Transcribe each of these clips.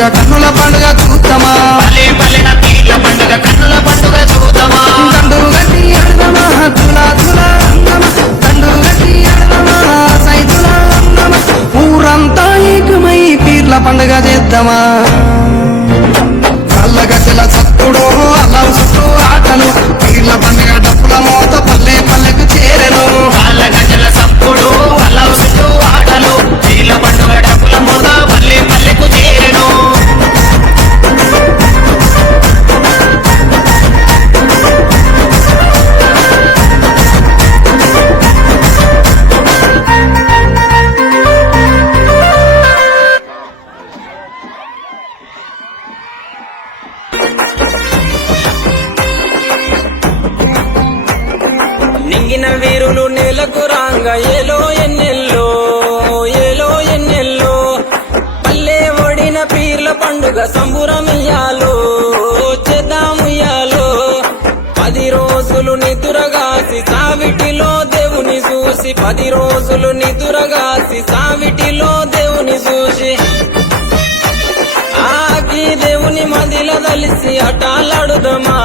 పండుగ కన్నుల పండుగ చూద్దామా పండుగ కన్నుల పండుగ చూద్దామా దండు గట్టి ఆడదామా తులా తులా అందమా దండు గట్టి ఆడదామా సైతులా అందమా ఊరంతా ఏకమై పీర్ల పండుగ చేద్దామా కళ్ళ గద్దెల సత్తుడు అల్లం చుట్టూ ఆటలు పీర్ల పండుగ డప్పుల మోత పల్లె పల్లెకు చేరెను వాళ్ళ గజల సప్పుడు వాళ్ళ చుట్టూ ఆటలు పీర్ల పండుగ డప్పుల మోత పల్లె పల్లెకు చేరెను నింగిన వీరులు నేలకు రాంగ ఏలో ఎన్నెల్లో పల్లె ఒడిన పీర్ల పండుగ సంబురమియాలో చేద్దాముయ్యాలో 10 రోజులు నిదురగాసి సావిటిలో దేవుని చూసి 10 రోజులు నిదురగాసి సావిటిలో దేవుని చూసి ఆకి దేవుని మదిల కలిసి అటాలాడుదమా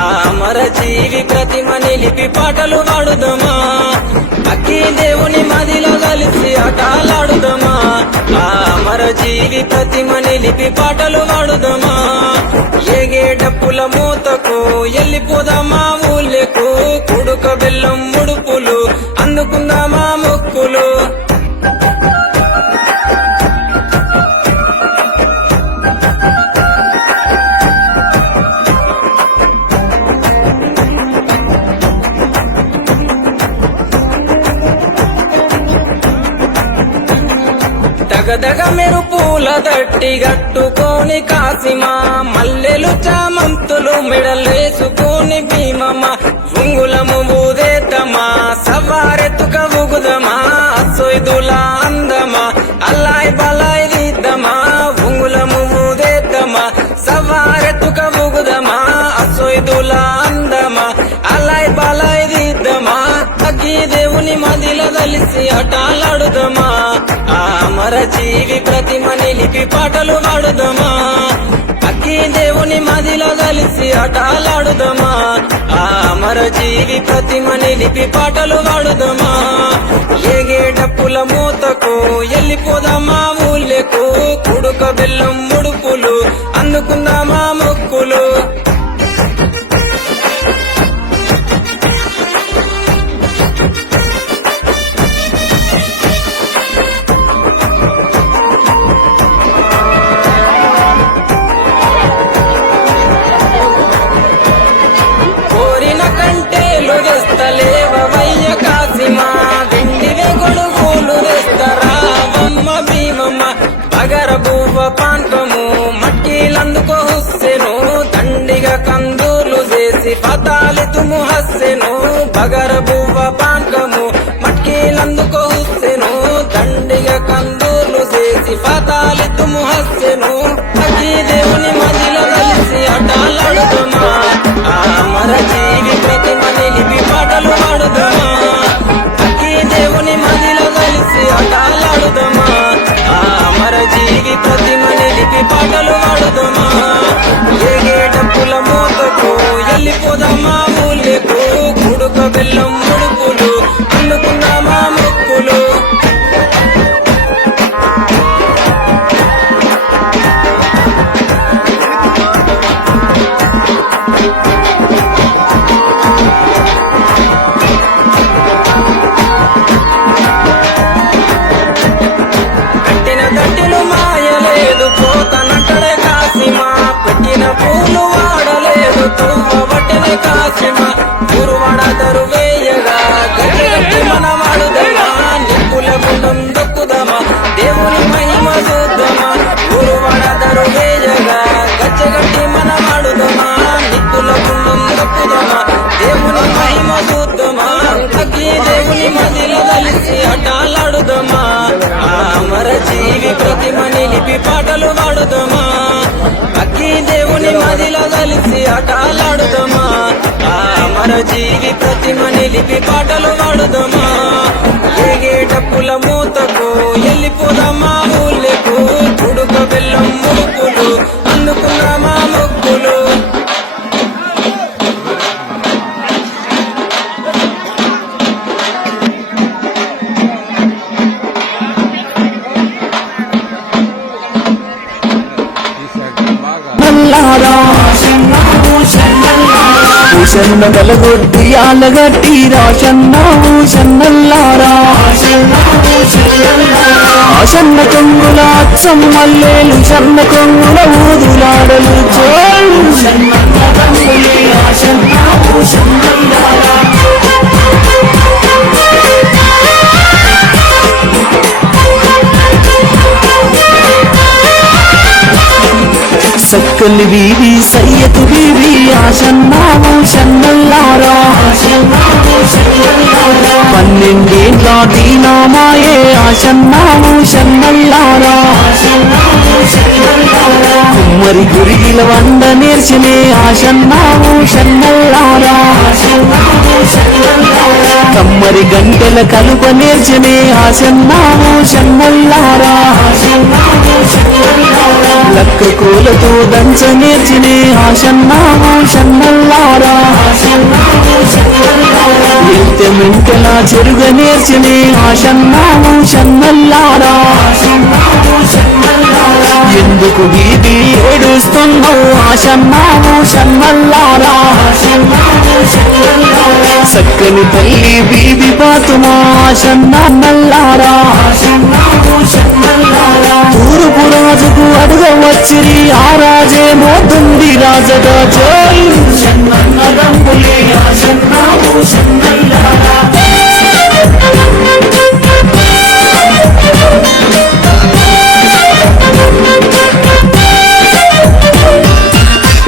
ఆ అమర జీవి ప్రతిమ నిలిపి పాటలు పాడుదమా అక్కి దేవుని మదిల కలిసి అటాలాడుదమా ఆ అమర జీవి ప్రతిమ నిలిపి పాటలు పాడుదమా ఏగే డప్పుల మూతకు ఎల్లిపోదామా ఊళ్ళకు కుడుక బెల్లం ముడుపులు అందుకుందామా మొక్కులు దగదగ మెరుపుల దట్టి గట్టుకొని కాసిమా మల్లెలు చామంతులు మెడలేసుకొని భీమమ్మ ఉంగులము ఊదేతమా సవారెత్తుక ఊగుదమా సొయ్దులా అందమా అల్లాయ్ బలాయ్ దిద్దమా ఉంగులము ఊదేతమా సవారెత్తుక ఊగుదమా సొయ్దులా అందమా అల్లాయ్ బలాయ్ దిద్దమా అగ్గి దేవుని మదిల కలిసి అటాలాడుదమా అమర జీవి ప్రతిమ నిలిపి పాటలు పాడుదమా అక్కి దేవుని మదిలో కలిసి అటాలాడుదమా ఆ అమర జీవి ప్రతిమ నిలిపి పాటలు పాడుదమా ఏగే డప్పుల మూతకు ఎల్లిపోదామా ఊళ్ళకు కుడుక బెల్లం ముడుపులు అందుకుందామా మొక్కులు తెస్తలేవయ్య కాసిమా వెండివే గొడుగులు తెస్తరా బొమ్మ భీమమ్మ బగర బువ్వ పాన్కము మట్టిలందుకో హుస్సెను దండిగా కందూలు చేసి పతాలి తుము హస్సెను బగర బువ్వ పాన్కము మట్టిలందుకో హుస్సెను దండిగా కందూలు చేసి పతాలి తుము హస్సెను అగ్గి దేవుని మదిలో కలిసి అటాలాడుదమా అమర జీవి ప్రతిమ నిలిపి పాటలు పాడుదమా అక్కి దేవుని మదిలో కలిసి అటాలాడుదమా అమర జీవి ప్రతిమ నిలిపి పాటలు పాడుదమా ఏగే డప్పుల మూతకు ఎల్లిపోదామా ఊళ్ళకు కుడుక బెల్లం ముడుపులు అందుకుందామా మొక్కులు పెట్టిన పూలు వాడలేదు తువ్వబట్టిన కాసిమ గురువడదరు వేయగా గట్టి మన వాడుదమా నిప్పుల గుండం దొక్కుదమా దేవుని మహిమ చూద్దామా గురువడదరు వేయగా గచ్చగట్టి మన వాడుదమా నిప్పుల గుండం దొక్కుదమా దేవుని మహిమ చూద్దామా అగ్గి దేవుని మదిలో కలిసి అటాలాడుదమా అమర జీవి ప్రతిమ నిలిపి పాటలు పాడుదమా అక్కి దేవుని మదిలో కలిసి అటాలాడుదమా అమర జీవి ప్రతిమ నిలిపి పాటలు పాడుదమా ఏగే డప్పుల మూతకు ఎల్లిపోదామా ఊళ్ళకు కుడుక బెల్లం ముడుపులు షన్నల్లారా షన్న కలగొట్టి ఆలగట్టి రాషన్న షన్నల్లారా షన్న కొంగుల అచ్చం మల్లేలు షన్న కొంగుల ఊదులాడలు చోళ్ళు సక్కలి బీవి సయ్యతు బీవి ఆషన్నావు షన్నల్లారా 12 ఏళ్ళ దీనామాయే ఆషన్నావు షన్నల్లారా కుమ్మరి గురిగిల వండ నేర్చనే ఆషన్నావు షన్నల్లారా కమ్మరి గంటల కలుప నేర్చనే ఆషన్నావు షన్నల్లారా లక్క కోలతో దంచ నేర్చినే ఆషన్నావు షన్నల్లారా ఇంత మెంటలా చెరుగ నేర్చినే ఆషన్నావు షన్నల్లారా ఎందుకు వీధి ఏడుస్తున్నావు ఆషన్నావు షన్నల్లారా సక్కని తల్లి వీధి పాతుమా ఆషన్నల్లారా తూర్పు రాజుకు అడుగవచ్చిరి ఆ రాజే మోతుంది రాజగా జై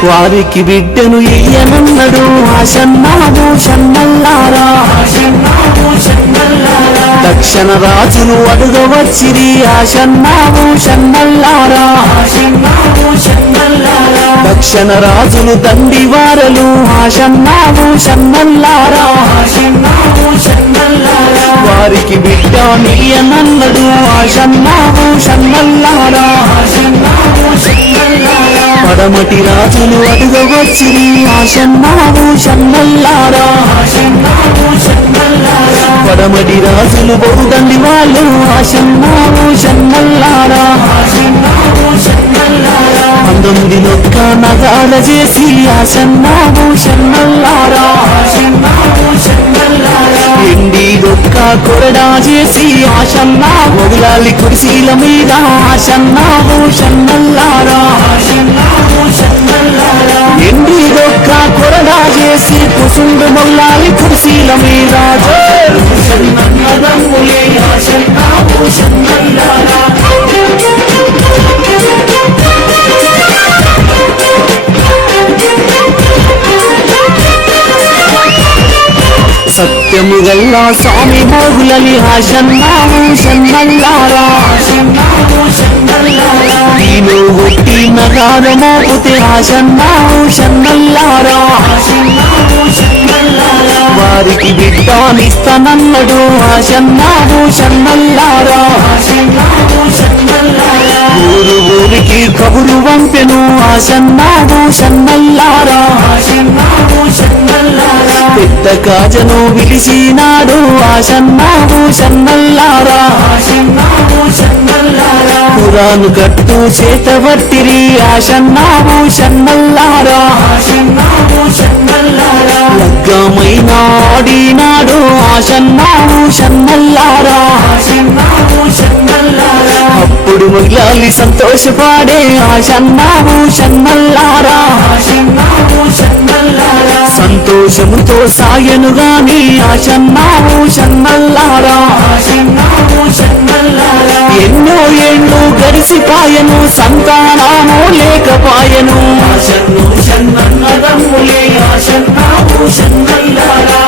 వారికి బిడ్డను ఇయ్యనన్నడు ఆషన్నావు షన్నల్లారా దక్షిణ రాజును అడుగవచ్చిరి ఆషన్నావు షన్నల్లారా దక్షిణ రాజును దండివారలు ఆషన్నావు షన్నల్లారా వారికి బిడ్డ నీయనన్నడు ఆషన్నావు షన్నల్లారా పడమటి రాజులు అడుగవచ్చిరి ఆషన్నావు షన్నల్లారా పడమటి రాజులు బహుదండి వాళ్ళు ఆషన్నావు షన్నల్లారా 19 లొక్క నగాల చేసి ఆషన్నావు షన్నల్లారా ఎండి దొక్క కొరడా చేసి ఆషన్నా మొగులాలి కుర్చీల మీద ఆషన్నావు షన్నల్లారా ఎండి దొక్క కొరడా చేసి కుసుండు మొగులాలి కుర్చీల మీద ఆషన్నావు షన్నల్లారా సత్యము గల్లా స్వామి మోగులని ఆషన్నావు షన్నల్లారా నీలో ఒట్టి నగార మోపుతే ఆషన్నావు షన్నల్లారా వారికి బిడ్డానిస్తానన్నడు ఆషన్నావు షన్నల్లారా ఊరు ఊరికి కబురు పంపెను ఆషన్నావు షన్నల్లారా పెద్ద కాజను విలిసినాడు ఆషన్నావు షన్నల్లారా పురాను గట్టు చేతబట్టిరి ఆషన్నావు షన్నల్లారా లగ్గమైన ఆడినాడు ఆషన్నావు షన్నల్లారా అప్పుడు మొగిలాలి సంతోషపాడే ఆషన్నావు షన్నల్లారా సంతోషముతో సాయను గాని ఆషన్నావు షన్నల్లారా ఎన్నో ఏళ్ళు గడిసిపాయను సంతానము లేకపాయను షన్నన్నదమ్ములే ఆషన్నావు షన్నల్లారా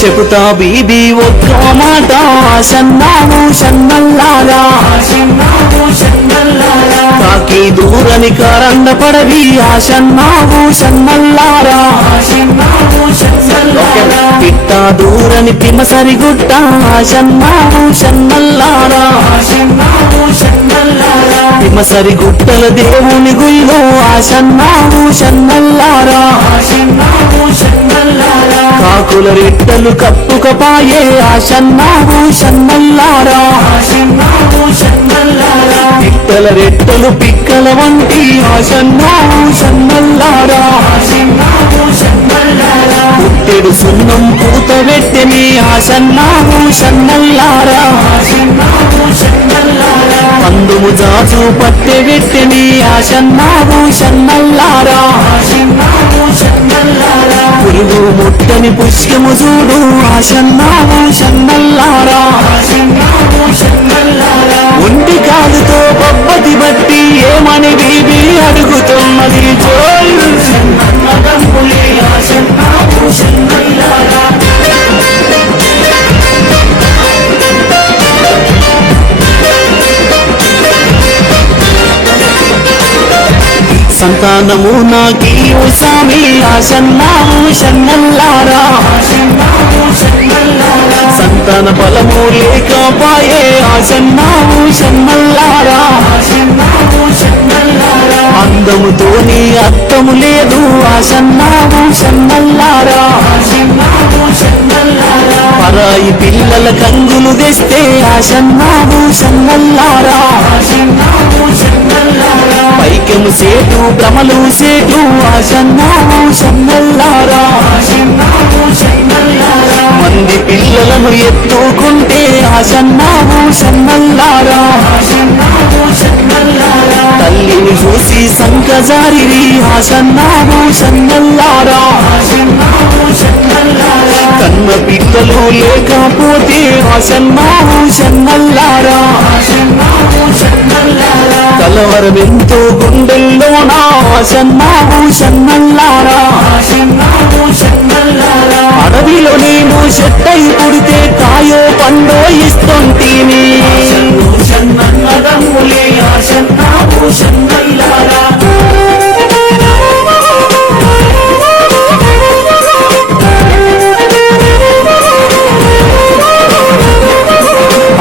చెబుతా బీబీ ఒక్క మాట ఆషన్నావు షన్నల్లారా కాకి దూరని కారండ పడవి ఆషన్నావు షన్నల్లారా పిట్ట దూరని తిమసరి గుట్ట ఆషన్నావు షన్నల్లారా తిమసరి గుట్టల దేవుని గుయ్యో ఆషన్నావు షన్నల్లారా కాకుల రెట్టలు కప్పుకపాయే ఆశన్నావు షన్నల్లారా పిక్కల రెట్టలు పిక్కల వంటి ఆశన్నావు షన్నల్లారా పుట్టెడు సున్నం పూత పెట్టెని ఆశన్నావు షన్నల్లారా పందుము జాజు పట్టె పెట్టెని ఆశన్నావు షన్నల్లారా పురుగు ముట్టని పుష్యము చూడు ఆశన్నావు షన్నల్లారా ఒంటి కాలుతో పబ్బతి బట్టి ఏమని బీబీ అడుగుతున్నది జోలు షన్నదంపులే ఆశన్నావు షన్నల్లారా సంతానము నాకీయు సామి ఆశన్నావు షన్నల్లారా సంతాన బలము లేకపాయే ఆశన్నావు షన్నల్లారా అందముతోని అర్థము లేదు ఆశన్నావు షన్నల్లారా పరాయి పిల్లల కంగులు తెస్తే ఆశన్నావు షన్నల్లారా పైకెము సేటు భ్రమలు సేటు ఆశన్నావు షన్నల్లారా మంది పిల్లలను ఎత్తుకుంటే ఆశన్నావు షన్నల్లారా తల్లిని చూసి సంకజారివి ఆశన్నావు షన్నల్లారా కన్న పిల్లలు లేకపోతే ఆశన్నావు షన్నల్లారా కలవరమెంతో గుండెల్లోనా ఆశన్నావు షన్నల్లారా అడవిలో నేను చెట్టై పుడితే కాయో పండో ఇస్తుంటేని షన్నదమ్ములే ఆశన్నావు షన్నల్లారా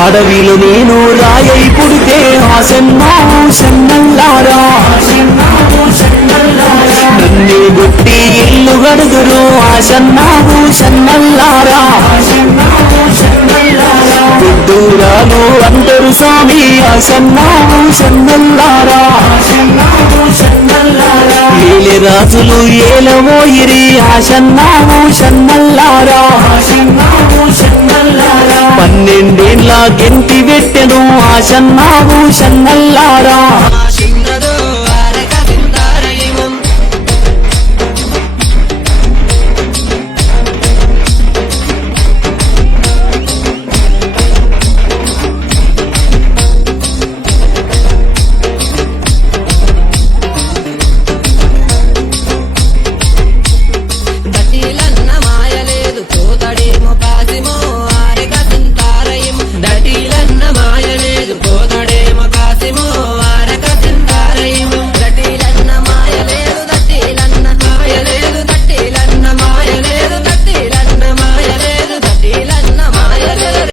అడవిలో నేను రాయై పుడితే ఆశన్నావు షన్నల్లారా నన్నే గొట్టి ఇల్లు గడుదురు ఆశన్నావు షన్నల్లారా గుడ్డూరాలు అందరు స్వామి ఆశన్నావు షన్నల్లారా ఏలే రాజులు ఏలవోయిరి ఆశన్నావు షన్నల్లారా 12 గెంతి పెట్టెను ఆశన్నావు షన్నల్లారా